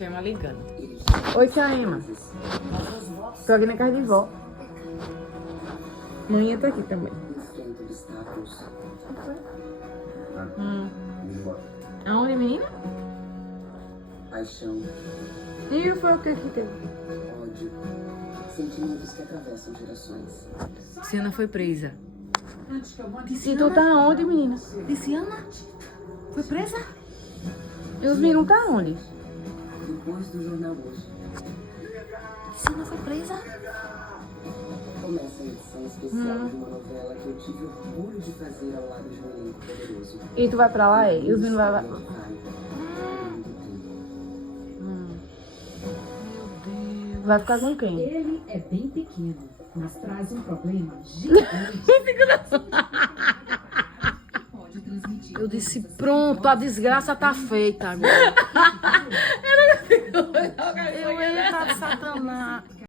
Ema ligando. Oi, tia Ema. Tô aqui na casa de vó. Mãe tá aqui também. Aonde, menina? Paixão, E foi o que teve? ódio, sentimentos que atravessam gerações. Ciana foi presa. E tu tá onde, menina? Ciana? Foi presa? E os meninos tá onde? Depois do jornal hoje, Ciana foi presa? começa a edição especial de uma novela que eu tive orgulho de fazer ao lado de um elenco poderoso. E tu vai pra lá, é? E os meninos vai... Meu Deus. Vai ficar com quem? Ele é bem pequeno, mas traz um problema gigante. Pode transmitir. Eu disse, pronto, a desgraça tá feita agora. Eu ele tá de satanás.